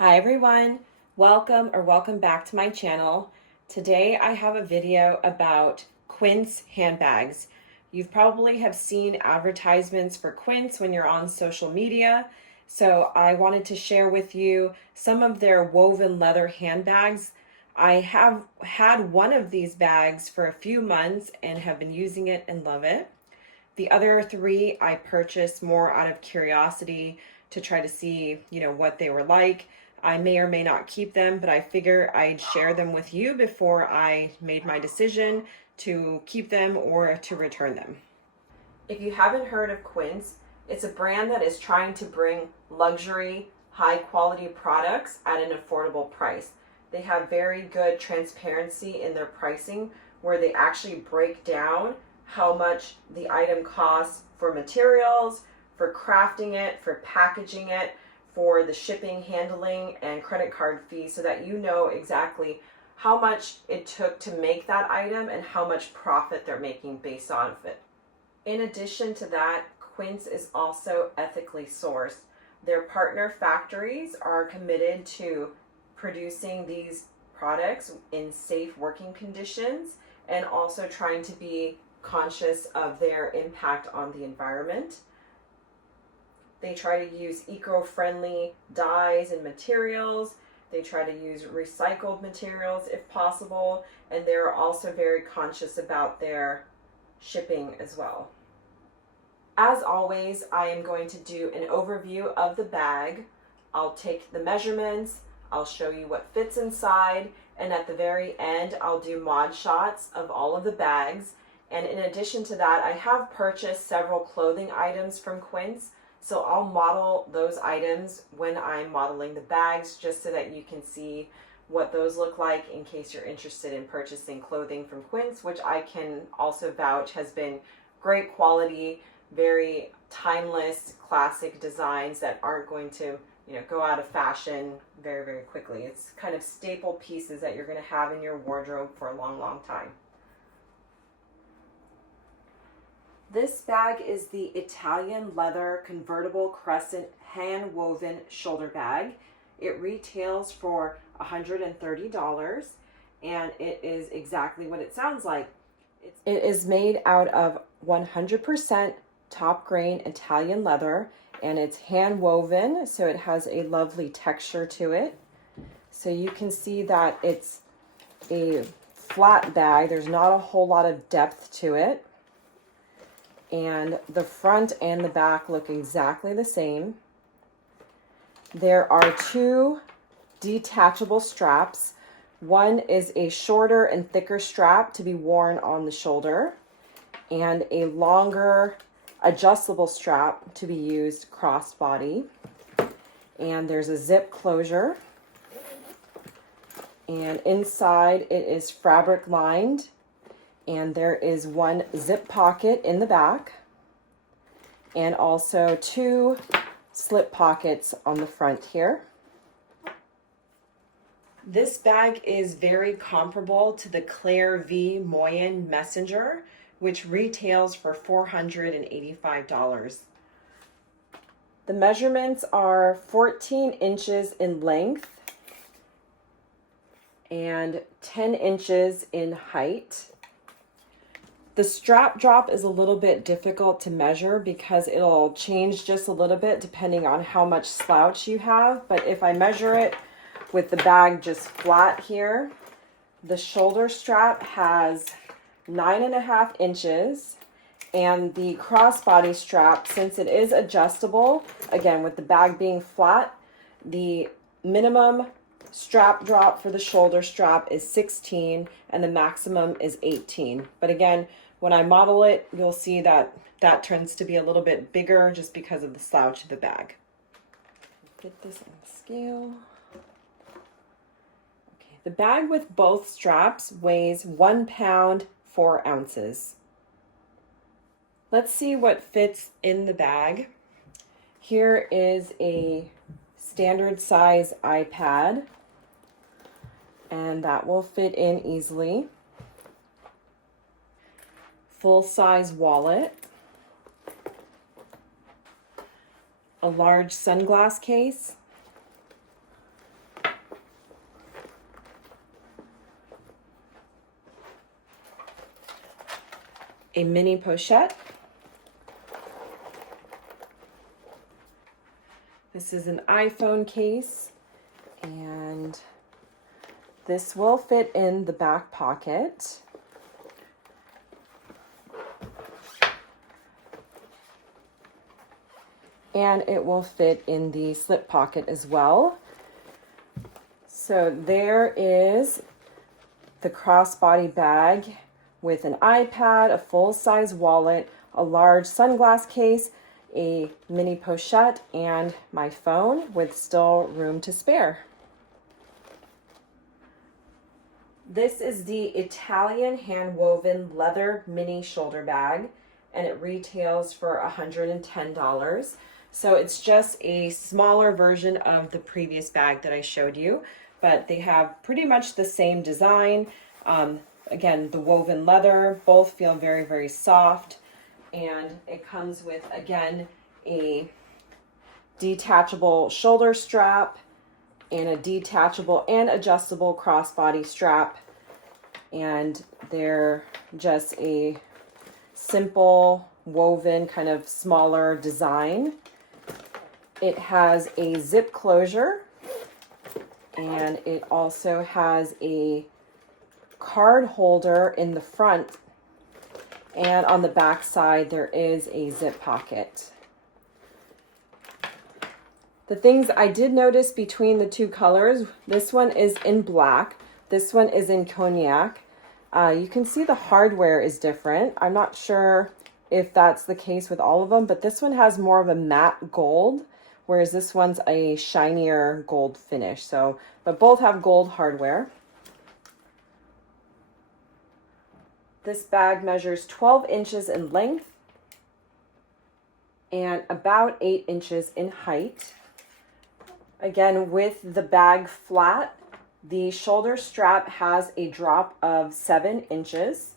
Hi everyone, welcome back to my channel. Today I have a video about Quince handbags. You've probably have seen advertisements for Quince when you're on social media, so I wanted to share with you some of their woven leather handbags. I have had one of these bags for a few months and have been using it and love it. The other three I purchased more out of curiosity to try to see, what they were like. I may or may not keep them, but I figure I'd share them with you before I made my decision to keep them or to return them. If you haven't heard of Quince, it's a brand that is trying to bring luxury, high quality products at an affordable price. They have very good transparency in their pricing where they actually break down how much the item costs for materials, for crafting it, for packaging it, for the shipping, handling, and credit card fees so that you know exactly how much it took to make that item and how much profit they're making based on it. In addition to that, Quince is also ethically sourced. Their partner factories are committed to producing these products in safe working conditions and also trying to be conscious of their impact on the environment. They try to use eco-friendly dyes and materials. They try to use recycled materials if possible, and they're also very conscious about their shipping as well. As always, I am going to do an overview of the bag. I'll take the measurements, I'll show you what fits inside, and at the very end, I'll do mod shots of all of the bags. And in addition to that, I have purchased several clothing items from Quince, so I'll model those items when I'm modeling the bags just so that you can see what those look like in case you're interested in purchasing clothing from Quince, which I can also vouch has been great quality, very timeless, classic designs that aren't going to go out of fashion very, very quickly. It's kind of staple pieces that you're going to have in your wardrobe for a long, long time. This bag is the Italian leather convertible Crescent hand-woven shoulder bag. It retails for $130 and it is exactly what it sounds like. It is made out of 100% top grain Italian leather and it's hand woven, so it has a lovely texture to it. So you can see that it's a flat bag. There's not a whole lot of depth to it. And the front and the back look exactly the same. There are two detachable straps. One is a shorter and thicker strap to be worn on the shoulder, and a longer adjustable strap to be used crossbody. And there's a zip closure. And inside it is fabric lined. And there is one zip pocket in the back and also two slip pockets on the front here. This bag is very comparable to the Claire V Moyen Messenger, which retails for $485. The measurements are 14 inches in length and 10 inches in height. The strap drop is a little bit difficult to measure because it'll change just a little bit depending on how much slouch you have. But if I measure it with the bag just flat here, the shoulder strap has 9.5 inches. And the crossbody strap, since it is adjustable, again, with the bag being flat, the minimum strap drop for the shoulder strap is 16 and the maximum is 18. But again, when I model it, you'll see that that tends to be a little bit bigger just because of the slouch of the bag. Put this on the scale. Okay, the bag with both straps weighs 1 pound, 4 ounces. Let's see what fits in the bag. Here is a standard size iPad, and that will fit in easily. Full-size wallet, a large sunglass case, a mini pochette. This is an iPhone case, and this will fit in the back pocket. And it will fit in the slip pocket as well. So there is the crossbody bag with an iPad, a full-size wallet, a large sunglass case, a mini pochette, and my phone with still room to spare. This is the Italian hand-woven leather mini shoulder bag, and it retails for $110. So it's just a smaller version of the previous bag that I showed you, but they have pretty much the same design. Again, the woven leather, both feel very, very soft. And it comes with, again, a detachable shoulder strap and a detachable and adjustable crossbody strap. And they're just a simple woven kind of smaller design. It has a zip closure, and it also has a card holder in the front, and on the back side there is a zip pocket. The things I did notice between the two colors, this one is in black, this one is in cognac. You can see the hardware is different. I'm not sure if that's the case with all of them, but this one has more of a matte gold, whereas this one's a shinier gold finish. So, but both have gold hardware. This bag measures 12 inches in length and about 8 inches in height. Again, with the bag flat, the shoulder strap has a drop of 7 inches.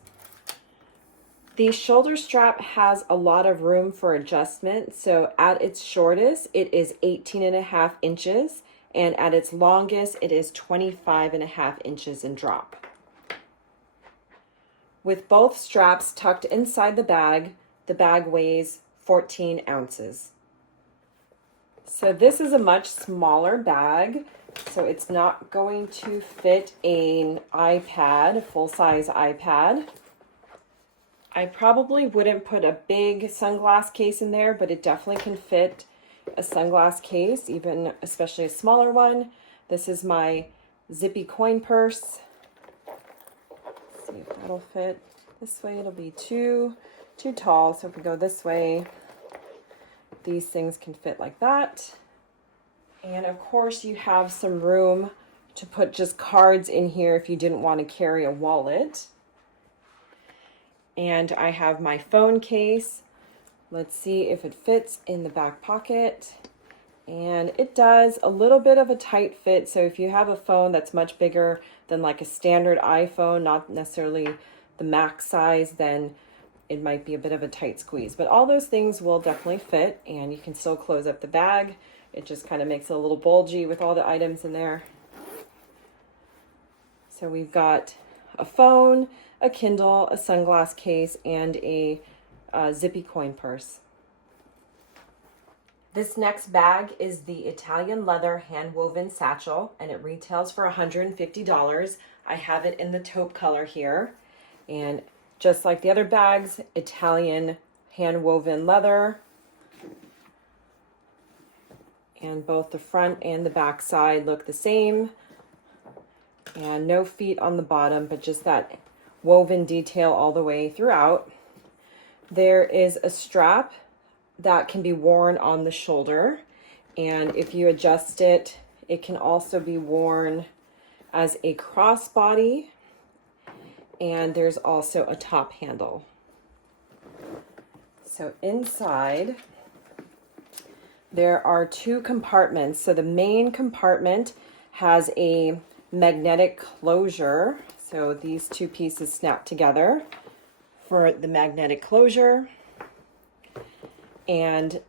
The shoulder strap has a lot of room for adjustment. So at its shortest, it is 18.5 inches, and at its longest, it is 25.5 inches in drop. With both straps tucked inside the bag weighs 14 ounces. So this is a much smaller bag, so it's not going to fit an iPad, a full-size iPad. I probably wouldn't put a big sunglass case in there, but it definitely can fit a sunglass case, even especially a smaller one. This is my zippy coin purse. Let's see if that'll fit. This way it'll be too tall, so if we go this way, these things can fit like that. And of course you have some room to put just cards in here if you didn't want to carry a wallet. And I have my phone case. Let's see if it fits in the back pocket. And it does a little bit of a tight fit. So if you have a phone that's much bigger than like a standard iPhone, not necessarily the max size, then it might be a bit of a tight squeeze. But all those things will definitely fit, and you can still close up the bag. It just kind of makes it a little bulgy with all the items in there. So we've got a phone, a Kindle, a sunglass case, and a zippy coin purse. This next bag is the Italian leather hand-woven satchel, and it retails for $150. I have it in the taupe color here, and just like the other bags, Italian hand-woven leather, and both the front and the back side look the same, and no feet on the bottom, but just that woven detail all the way throughout. There is a strap that can be worn on the shoulder, and if you adjust it, it can also be worn as a crossbody, and there's also a top handle. So inside there are two compartments. So the main compartment has a magnetic closure, so these two pieces snap together for the magnetic closure. And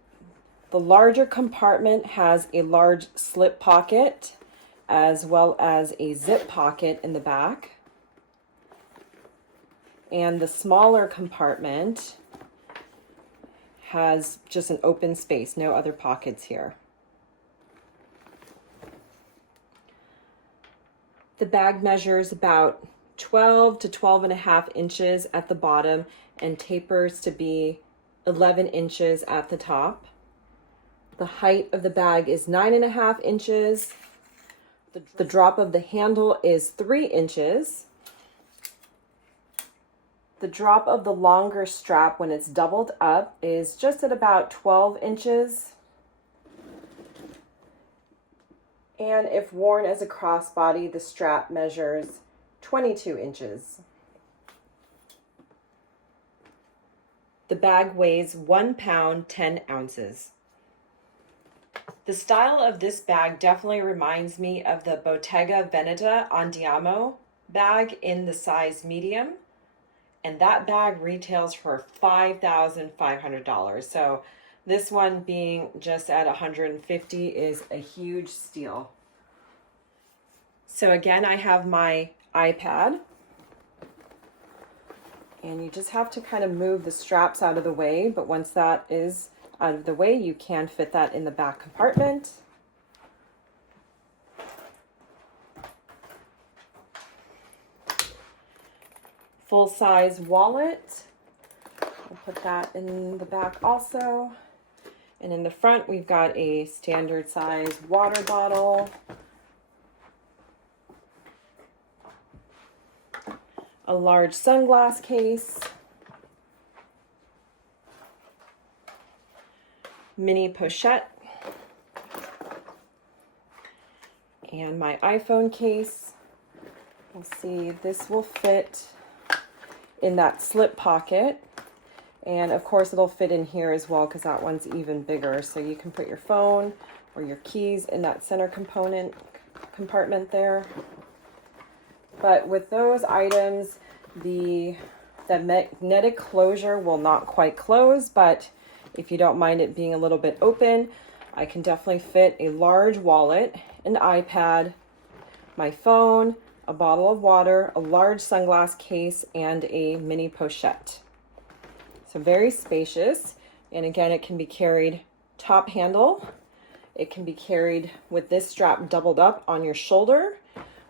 the larger compartment has a large slip pocket as well as a zip pocket in the back. And the smaller compartment has just an open space, no other pockets here. The bag measures about 12 to 12.5 inches at the bottom and tapers to be 11 inches at the top. The height of the bag is 9.5 inches. The drop of the handle is 3 inches. The drop of the longer strap when it's doubled up is just at about 12 inches. And if worn as a crossbody, the strap measures 22 inches. The bag weighs 1 pound, 10 ounces. The style of this bag definitely reminds me of the Bottega Veneta Andiamo bag in the size medium. And that bag retails for $5,500. So this one being just at $150 is a huge steal. So again, I have my iPad. And you just have to kind of move the straps out of the way. But once that is out of the way, you can fit that in the back compartment. Full-size wallet. I'll put that in the back also. And in the front, we've got a standard size water bottle. A large sunglass case. Mini pochette. And my iPhone case. We'll see, this will fit in that slip pocket, and of course it'll fit in here as well because that one's even bigger, so you can put your phone or your keys in that center compartment there. But with those items, the magnetic closure will not quite close, but if you don't mind it being a little bit open, I can definitely fit a large wallet, an iPad, my phone, a bottle of water, a large sunglass case, and a mini pochette. So very spacious. And again, it can be carried top handle. It can be carried with this strap doubled up on your shoulder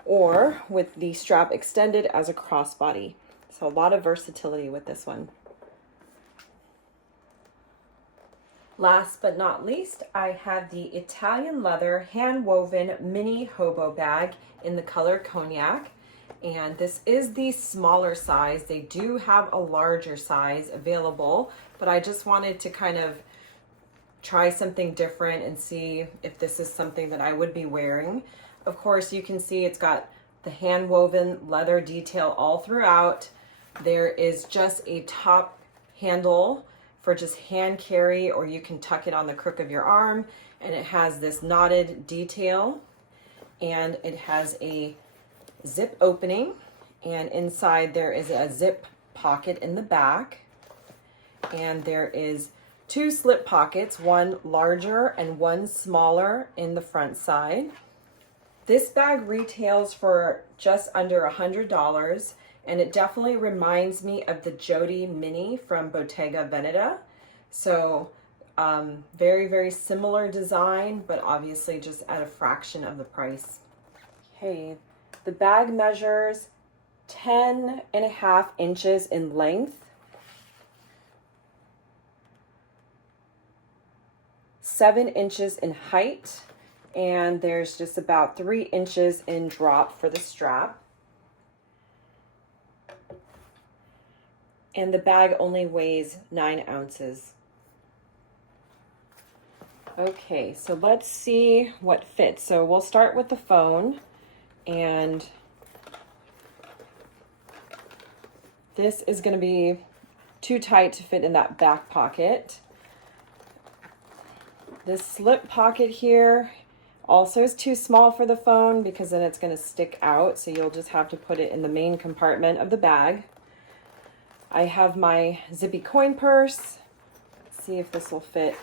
or with the strap extended as a crossbody. So a lot of versatility with this one. Last but not least, I have the Italian leather hand-woven mini hobo bag in the color cognac. And this is the smaller size. They do have a larger size available, but I just wanted to kind of try something different and see if this is something that I would be wearing. Of course, you can see it's got the hand-woven leather detail all throughout. There is just a top handle for just hand carry, or you can tuck it on the crook of your arm, and it has this knotted detail, and it has a zip opening, and inside there is a zip pocket in the back, and there is 2 slip pockets, one larger and one smaller in the front side. This bag retails for just under $100, and it definitely reminds me of the Jody Mini from Bottega Veneta. So very, very similar design, but obviously just at a fraction of the price. Okay, the bag measures 10.5 inches in length, 7 inches in height, and there's just about 3 inches in drop for the strap. And the bag only weighs 9 ounces. Okay, so let's see what fits. So we'll start with the phone, and this is going to be too tight to fit in that back pocket. This slip pocket here also is too small for the phone because then it's going to stick out, so you'll just have to put it in the main compartment of the bag. I have my zippy coin purse. Let's see if this will fit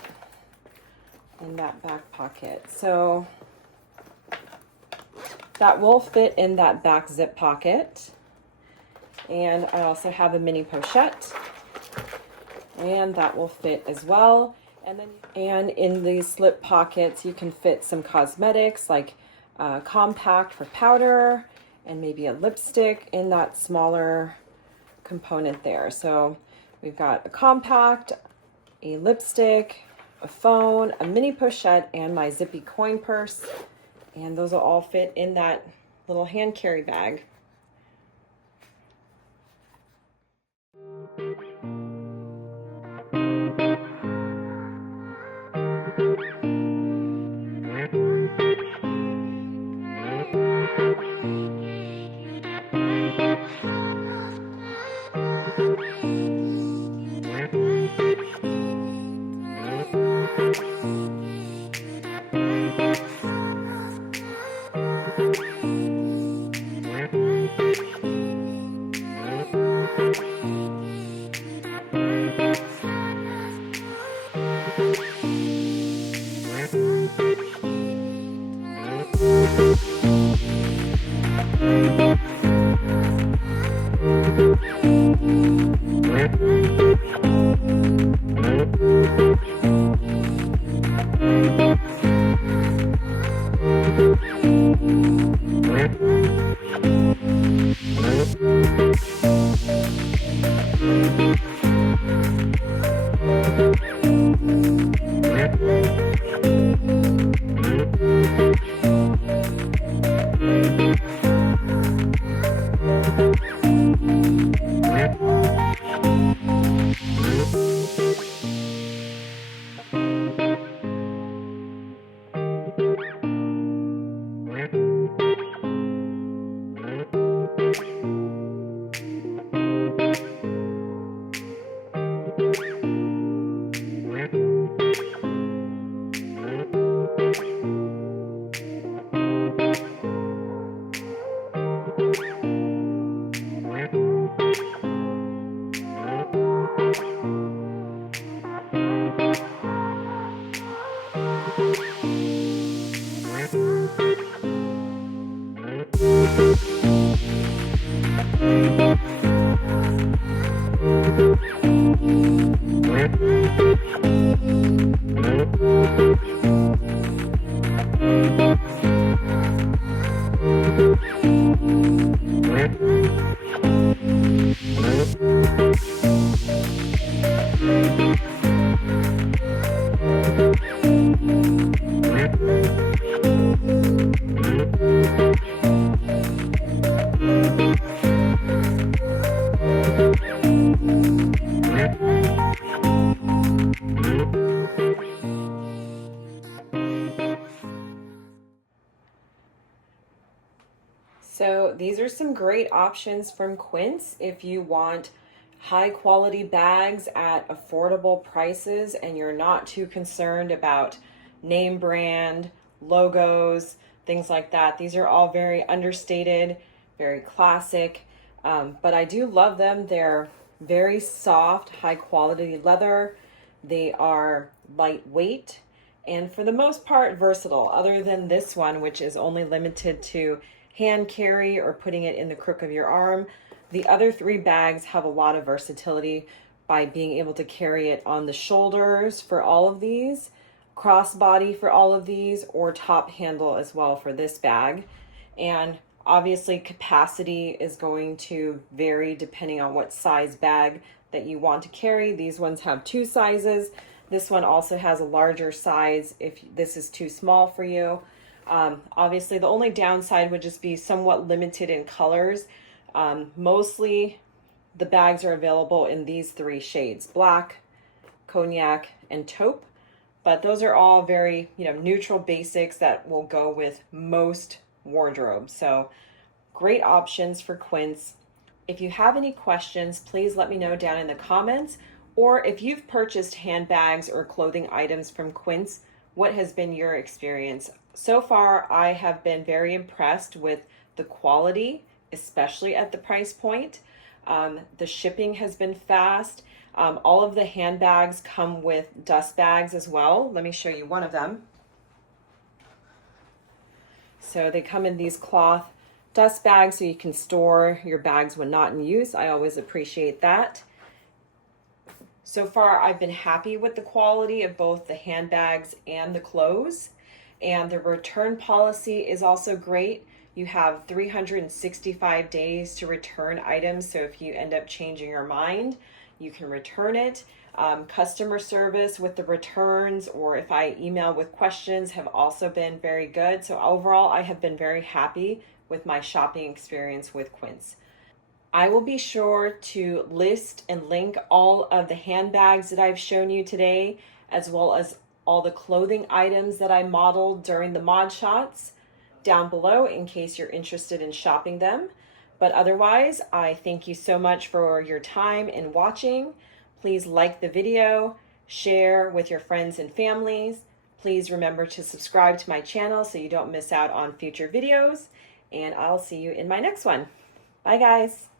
in that back pocket. So that will fit in that back zip pocket. And I also have a mini pochette, and that will fit as well. And in these slip pockets, you can fit some cosmetics like compact for powder and maybe a lipstick in that smaller component there. So we've got a compact, a lipstick, a phone, a mini pochette, and my zippy coin purse. And those will all fit in that little hand carry bag. So these are some great options from Quince if you want high quality bags at affordable prices and you're not too concerned about name brand, logos, things like that. These are all very understated, very classic, but I do love them. They're very soft, high quality leather. They are lightweight and for the most part versatile, other than this one, which is only limited to hand carry or putting it in the crook of your arm. The other three bags have a lot of versatility by being able to carry it on the shoulders for all of these, crossbody for all of these, or top handle as well for this bag. And obviously capacity is going to vary depending on what size bag that you want to carry. These ones have 2 sizes. This one also has a larger size if this is too small for you. Obviously the only downside would just be somewhat limited in colors. Mostly the bags are available in these 3 shades: black, cognac, and taupe. But those are all very, neutral basics that will go with most wardrobes. So great options for Quince. If you have any questions, please let me know down in the comments. Or if you've purchased handbags or clothing items from Quince, what has been your experience? So far, I have been very impressed with the quality, especially at the price point. The shipping has been fast. All of the handbags come with dust bags as well. Let me show you one of them. So they come in these cloth dust bag so you can store your bags when not in use. I always appreciate that. So far, I've been happy with the quality of both the handbags and the clothes. And the return policy is also great. You have 365 days to return items. So if you end up changing your mind, you can return it. Customer service with the returns, or if I email with questions, have also been very good. So overall, I have been very happy with my shopping experience with Quince. I will be sure to list and link all of the handbags that I've shown you today, as well as all the clothing items that I modeled during the mod shots down below in case you're interested in shopping them. But otherwise, I thank you so much for your time in watching. Please like the video, share with your friends and families. Please remember to subscribe to my channel so you don't miss out on future videos. And I'll see you in my next one. Bye, guys.